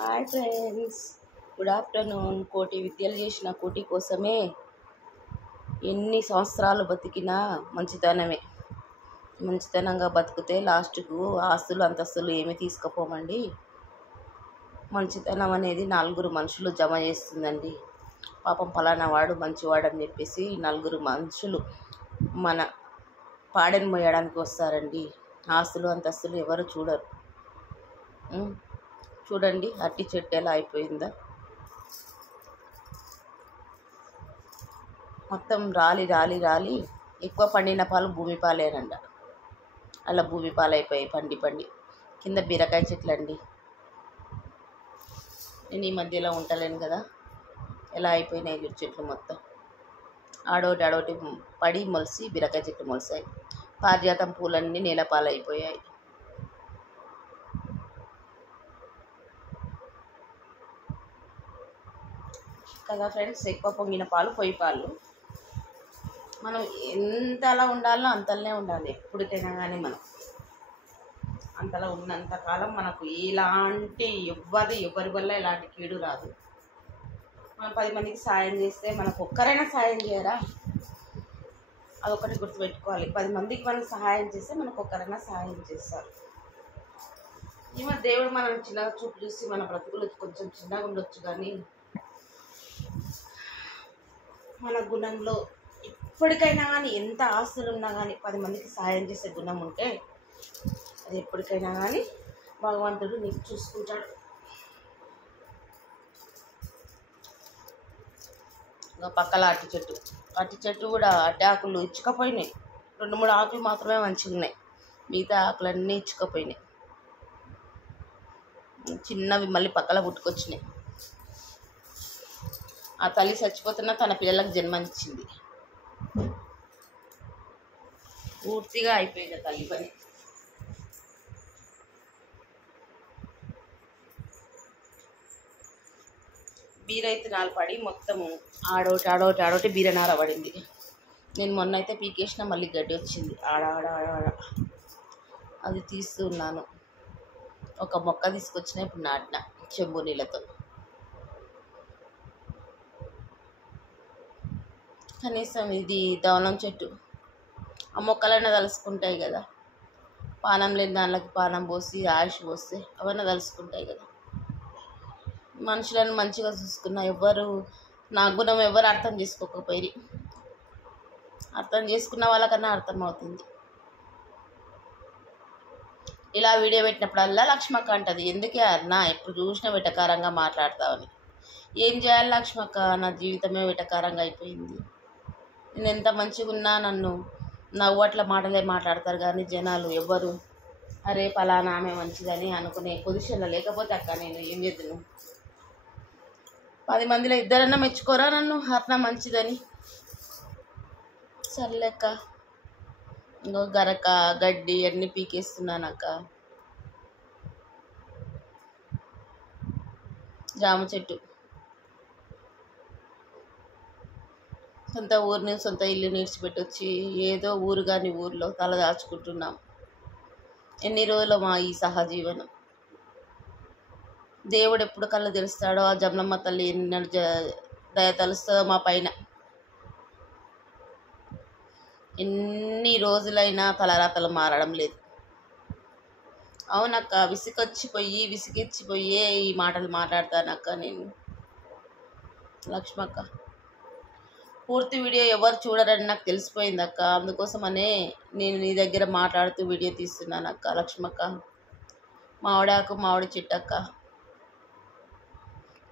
Hi friends, good afternoon. కోటి విద్యలు చేసిన కోటి కోసమే ఎన్ని సంవత్సరాలు బతికినా మంచితనంగా బతికితే లాస్ట్కు ఆస్తులు అంతస్తులు ఏమీ తీసుకుపోమండి. మంచితనం అనేది నలుగురు మనుషులు జమ చేస్తుందండి. పాపం ఫలానా వాడు మంచివాడు అని చెప్పేసి నలుగురు మనుషులు మన పాడెని మోయడానికి వస్తారండి. ఆస్తులు అంతస్తులు ఎవరు చూడరు. చూడండి అట్టి చెట్టు ఎలా అయిపోయిందో, మొత్తం రాలి రాలి రాలి ఎక్కువ పండిన పాలు భూమి పాలేనంట. అలా భూమి పాలైపోయి పండి కింద బీరకాయ చెట్లు అండి. నేను ఈ మధ్యలో ఉంటలేను కదా, ఎలా అయిపోయినాయి చెట్లు మొత్తం ఆడోటి పడి మొలిసి బీరకాయ చెట్లు మొలిసాయి. పారిజాతం పూలన్నీ నేలపాలైపోయాయి. కదా ఫ్రెండ్స్, ఎక్కువ పొంగిన పాలు పొయ్యి పాలు. మనం ఎంత అలా ఉండాలో అంతలోనే ఉండాలి. ఎప్పటికైనా కానీ మనం అంతలా ఉన్నంత కాలం మనకు ఎలాంటి ఎవరి వల్ల ఎలాంటి కీడు రాదు. మనం 10 మందికి సాయం చేస్తే మనకు ఒక్కరైనా సాయం చేయరా? అదొకటి గుర్తుపెట్టుకోవాలి. 10 మందికి మనం సహాయం చేస్తే మనకు ఒక్కరైనా సహాయం చేస్తారు. ఈమె దేవుడు మనం చిన్నగా చూపు చూసి మన బ్రతుకులు కొంచెం చిన్నగా ఉండొచ్చు, కానీ మన గుణంలో ఎప్పటికైనా కానీ ఎంత ఆస్తులు ఉన్నా కానీ 10 మందికి సాయం చేసే గుణం ఉంటే అది ఎప్పటికైనా కానీ భగవంతుడు నీకు చూసుకుంటాడు. ఇంకా పక్కల అట్టి చెట్టు కూడా అట్టి ఆకులు ఇచ్చుకపోయినాయి. 2-3 ఆకులు మాత్రమే మంచిగా ఉన్నాయి, మిగతా ఆకులన్నీ ఇచ్చుకపోయినాయి. చిన్నవి మళ్ళీ పక్కల పుట్టుకొచ్చినాయి. ఆ తల్లి చచ్చిపోతున్నా తన పిల్లలకు జన్మనిచ్చింది. పూర్తిగా అయిపోయింది తల్లి పని. బీరైతనాలు పడి మొత్తము ఆడోటి బీరనార పడింది. నేను మొన్న అయితే పీకేసిన, మళ్ళీ గడ్డి వచ్చింది ఆడ అది తీస్తున్నాను. ఒక మొక్క తీసుకొచ్చిన, ఇప్పుడు నాటిన చెంబు నీళ్ళతో. కనీసం ఇది దవనం చెట్టు, ఆ మొక్కలైనా తలుసుకుంటాయి కదా. పానం లేని దానిలోకి పానం పోసి ఆయుష్ పోస్తే అవన్నీ తలుసుకుంటాయి కదా. మనుషులను మంచిగా చూసుకున్న నా గుణం ఎవరు అర్థం చేసుకోకపోయి, అర్థం చేసుకున్న వాళ్ళకన్నా అర్థమవుతుంది. ఇలా వీడియో పెట్టినప్పుడల్లా లక్ష్మక్క అంటది, ఎందుకే అన్నా ఎప్పుడు చూసినా వెటకారంగా మాట్లాడతావని. ఏం చేయాలి లక్ష్మక్క, నా జీవితమే వెటకారంగా అయిపోయింది. నేను ఎంత మంచిగా ఉన్నా నన్ను నవ్వట్ల మాటలే మాట్లాడతారు, కానీ జనాలు ఎవ్వరు అరే పలానా ఆమె మంచిదని అనుకునే పొజిషన్లో లేకపోతే అక్క నేను ఏం చేద్దును? 10 మందిలో ఇద్దరన్నా మెచ్చుకోరా నన్ను అట్లా మంచిదని. సర్లేక్క, ఇంకో గరక గడ్డి అన్నీ పీకేస్తున్నానక్క. జామ చెట్టు, సొంత ఇల్లు నీడ్చిపెట్టొచ్చి ఏదో ఊరు కాని ఊర్లో తలదాచుకుంటున్నాం. ఎన్ని రోజులు మా ఈ సహజీవనం. దేవుడు ఎప్పుడు కళ్ళు తెరుస్తాడో, ఆ జమ్లమ్మ తల్లి ఎన్నడు దయ తలుస్తుందో మా పైన. ఎన్ని రోజులైనా తలరాతలు మారడం లేదు. అవునక్క, విసిగెచ్చిపోయే ఈ మాటలు మాట్లాడతానక్క నేను. లక్ష్మక్క, పూర్తి వీడియో ఎవరు చూడరని నాకు తెలిసిపోయింది అక్క, అందుకోసమనే నేను నీ దగ్గర మాట్లాడుతూ వీడియో తీస్తున్నాను అక్క. లక్ష్మక్క, మామిడి చెట్టక్క.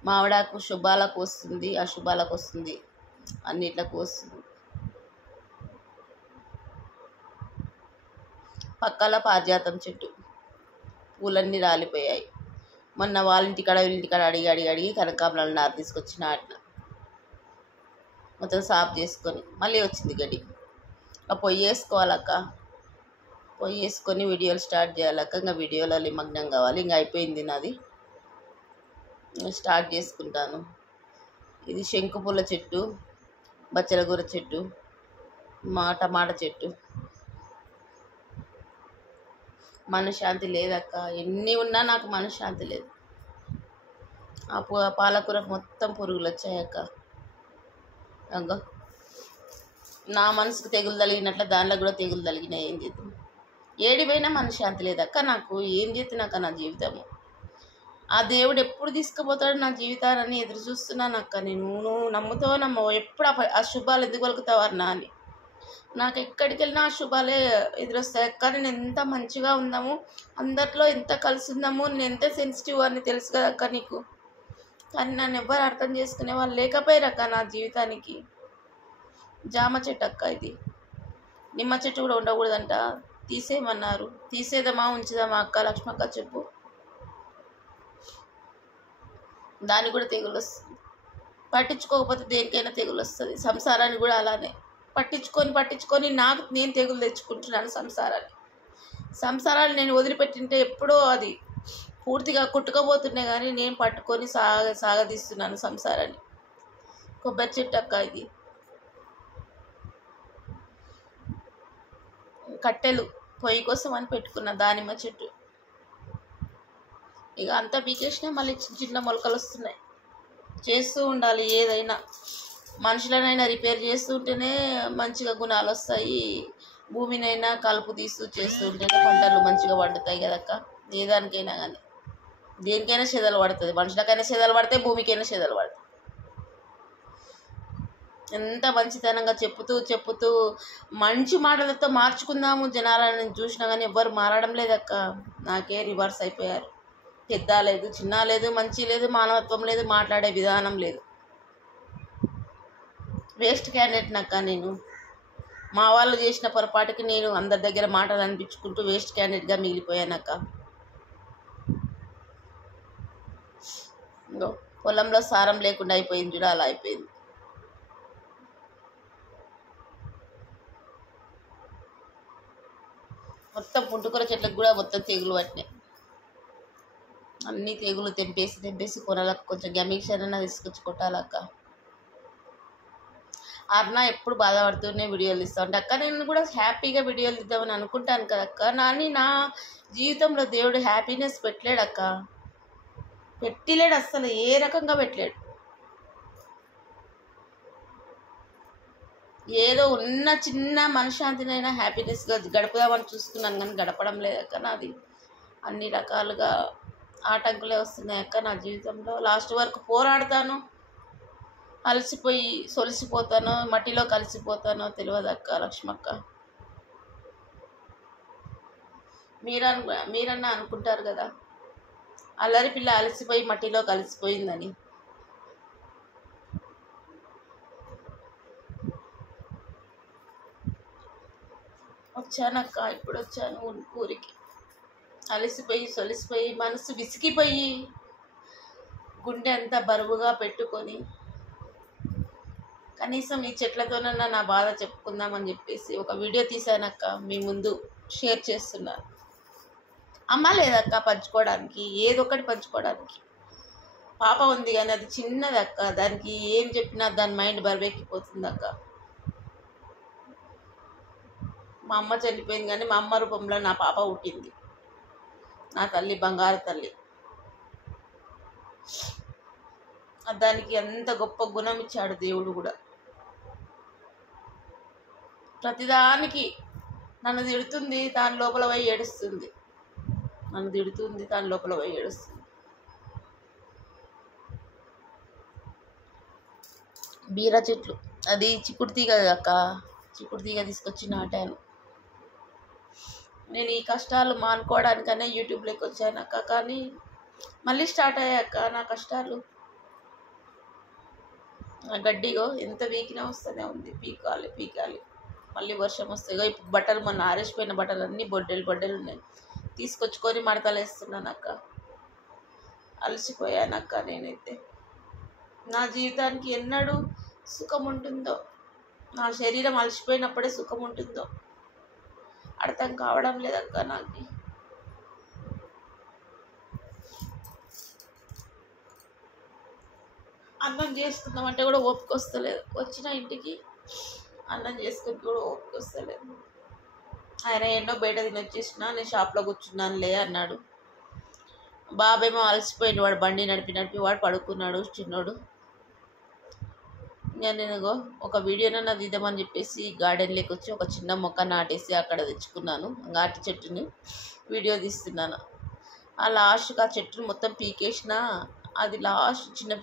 మామిడాకు శుభాలకు వస్తుంది, అశుభాలకు వస్తుంది, అన్నిట్లకు వస్తుంది. పక్కల పారిజాతం చెట్టు పూలన్నీ రాలిపోయాయి. మొన్న వాళ్ళింటికాడ వీళ్ళింటికాడ అడిగి కనకాంబరాలు నారు తీసుకొచ్చి నాటిన. మొత్తం సాఫ్ చేసుకొని మళ్ళీ వచ్చింది గడ్డి. పొయ్యి వేసుకోవాలక్క, పొయ్యి వేసుకొని వీడియోలు స్టార్ట్ చేయాలక్క. ఇంకా వీడియోలో నిమగ్నం కావాలి. ఇంకా అయిపోయింది నాది, స్టార్ట్ చేసుకుంటాను. ఇది శంకుపూల చెట్టు, బచ్చలగూర చెట్టు, టమాటా చెట్టు. మనశ్శాంతి లేదక్క, ఎన్ని ఉన్నా నాకు మనశ్శాంతి లేదు. ఆ పాలకూరకు మొత్తం పురుగులు వచ్చాయక్క. అగ్గో నా మనసుకు తెగులు తగిలినట్ల దానిలో కూడా తెగులు తగిలినాయి. ఏం చేద్దాం, ఏడిపోయినా మనశ్శాంతి లేదక్క. నాకు ఏం చేస్తున్నాక నా జీవితము. ఆ దేవుడు ఎప్పుడు తీసుకుపోతాడు నా జీవితాన్ని ఎదురు చూస్తున్నానక్క. నువ్వు నమ్ముతావో నమ్మవో, ఎప్పుడు ఆ శుభాలు ఎందుకు పలుకుతావు అన్నా అని. నాకు ఎక్కడికి వెళ్ళినా ఆ శుభాలే ఎదురొస్తాయి అక్క. నేను ఎంత మంచిగా ఉందాము, అందరిలో ఎంత కలిసి ఉందాము, నేను ఎంత సెన్సిటివ్ అని తెలుసు కదక్క నీకు. కానీ నన్ను ఎవ్వరు అర్థం చేసుకునే వాళ్ళు లేకపోయారక్క నా జీవితానికి. జామ చెట్టు అక్క ఇది, నిమ్మ చెట్టు కూడా ఉండకూడదంట, తీసేయమన్నారు. తీసేద్దామా ఉంచుదామా అక్క? లక్ష్మక్క చెప్పు. దానికి కూడా తెగులు వస్తుంది. పట్టించుకోకపోతే దేనికైనా తెగులు వస్తుంది. సంసారాన్ని కూడా అలానే పట్టించుకొని నాకు నేను తెగులు తెచ్చుకుంటున్నాను సంసారాన్ని నేను వదిలిపెట్టింటే ఎప్పుడో అది పూర్తిగా కుట్టుకోబోతున్నాయి, కానీ నేను పట్టుకొని సాగదీస్తున్నాను సంసారాన్ని. కొబ్బరి చెట్టు అక్క ఇది, కట్టెలు పొయ్యి కోసం అని పెట్టుకున్న దానిమ్మ చెట్టు. ఇక అంతా పీకేసినా మళ్ళీ చిన్న చిన్న మొలకలు వస్తున్నాయి. చేస్తూ ఉండాలి ఏదైనా. మనుషులనైనా రిపేర్ చేస్తూ ఉంటేనే మంచిగా గుణాలు వస్తాయి. భూమినైనా కలుపు తీస్తూ చేస్తూ ఉంటేనే పంటలు మంచిగా పండుతాయి కదక్క. ఏ దానికైనా కానీ దేనికైనా చెదలు పడుతుంది. మనుషులకైనా చెదలు పడతాయి, భూమికైనా చెదలు పడతాయి. ఎంత మంచితనంగా చెప్పుతూ మంచి మాటలతో మార్చుకుందాము జనాలని చూసినా కానీ ఎవ్వరు మారడం లేదక్క. నాకే రివర్స్ అయిపోయారు. పెద్ద లేదు, చిన్న లేదు, మంచి లేదు, మానవత్వం లేదు, మాట్లాడే విధానం లేదు. వేస్ట్ క్యాండిడేట్ నక్క నేను. మా వాళ్ళు చేసిన పొరపాటుకి నేను అందరి దగ్గర మాటలు అనిపించుకుంటూ వేస్ట్ క్యాండిడేట్గా మిగిలిపోయానక్క. పొలంలో సారం లేకుండా అయిపోయింది చూడ, అలా అయిపోయింది. మొత్తం పుంటుకూర చెట్లకు కూడా మొత్తం తెగులు పట్టినాయి. అన్నీ తెగులు తెంపేసి కొనాలకు కొంచెం గమిషన్ అన్న తీసుకొచ్చి కొట్టాలక్క. అర్ణ ఎప్పుడు బాధపడుతూనే వీడియోలు ఇస్తా ఉంటే అక్క, నేను కూడా హ్యాపీగా వీడియోలు ఇద్దామని అనుకుంటాను కదక్క. నా జీవితంలో దేవుడు హ్యాపీనెస్ పెట్టలేడక్క, పెట్టలేడు అస్సలు, ఏ రకంగా పెట్టలేడు. ఏదో ఉన్న చిన్న మనశ్శాంతినైనా హ్యాపీనెస్గా గడపదామని చూస్తున్నాను, కానీ గడపడం లేదక్క. నాది అన్ని రకాలుగా ఆటంకులే వస్తున్నాయి అక్క నా జీవితంలో. లాస్ట్ వరకు పోరాడతాను, అలసిపోయి సొలిసిపోతానో మట్టిలో కలిసిపోతానో తెలియదక్క లక్ష్మక్క. మీరన్నా అనుకుంటారు కదా, అల్లరి పిల్ల అలసిపోయి మట్టిలో కలిసిపోయిందని. వచ్చానక్క, ఇప్పుడు వచ్చాను ఊరికి. అలసిపోయి సొలిసిపోయి మనసు విసిగిపోయి గుండె అంతా బరువుగా పెట్టుకొని కనీసం ఈ చెట్లతోనన్నా నా బాధ చెప్పుకుందామని చెప్పేసి ఒక వీడియో తీసానక్క, మీ ముందు షేర్ చేస్తున్నాను. అమ్మ లేదక్క పంచుకోవడానికి, ఏదొక్కటి పంచుకోవడానికి. పాప ఉంది కానీ అది చిన్నదక్క, దానికి ఏం చెప్పినా దాని మైండ్ బరువెక్కిపోతుందక్క. మా అమ్మ చనిపోయింది కానీ మా అమ్మ రూపంలో నా పాప పుట్టింది, నా తల్లి, బంగారు తల్లి. దానికి ఎంత గొప్ప గుణం ఇచ్చాడు దేవుడు కూడా. ప్రతిదానికి నన్ను తిడుతుంది, దాని లోపల పోయి ఏడుస్తుంది. నన్ను తిడుతుంది, దాని లోపల పోయి ఏడుస్తుంది. బీర చెట్లు, అది చిక్కుడు తీగ అక్క, చిక్కుడు తీగ తీసుకొచ్చి నాటాను. నేను ఈ కష్టాలు మానుకోవడానికనే యూట్యూబ్లోకి వచ్చాను అక్క, కానీ మళ్ళీ స్టార్ట్ అయ్యాక నా కష్టాలు. నా గడ్డిగో ఎంత వీకినా వస్తూనే ఉంది, పీకాలి. మళ్ళీ వర్షం వస్తాయిగో. ఇప్పుడు బట్టలు మొన్న ఆరేసిపోయిన బట్టలు అన్నీ బొడ్డెలు ఉన్నాయి, తీసుకొచ్చుకొని మడతలు వేస్తున్నాను అక్క. అలసిపోయానక్క నేనైతే. నా జీవితానికి ఎన్నడూ సుఖం ఉంటుందో, నా శరీరం అలసిపోయినప్పుడే సుఖం ఉంటుందో అర్థం కావడం లేదక్క నాకు. అన్నం చేసుకుందామంటే కూడా ఓపిక వస్తలేదు. వచ్చిన ఇంటికి అన్నం చేసుకుని కూడా ఓపిక వస్తలేదు. ఆయన ఎన్నో బయట తినొచ్చేసిన, నేను షాప్లో కూర్చున్నానులే అన్నాడు. బాబేమో అలసిపోయిండు, వాడు బండి నడిపి నడిపి వాడు పడుకున్నాడు చిన్నోడు. ఇంకా నేను ఒక వీడియోనన్నా తీద్దామని చెప్పేసి గార్డెన్లోకి వచ్చి ఒక చిన్న మొక్క నాటేసి అక్కడ తెచ్చుకున్నాను. అరటి చెట్టుని వీడియో తీస్తున్నాను. ఆ లాస్ట్కి ఆ చెట్టును మొత్తం పీకేసిన, అది లాస్ట్ చిన్న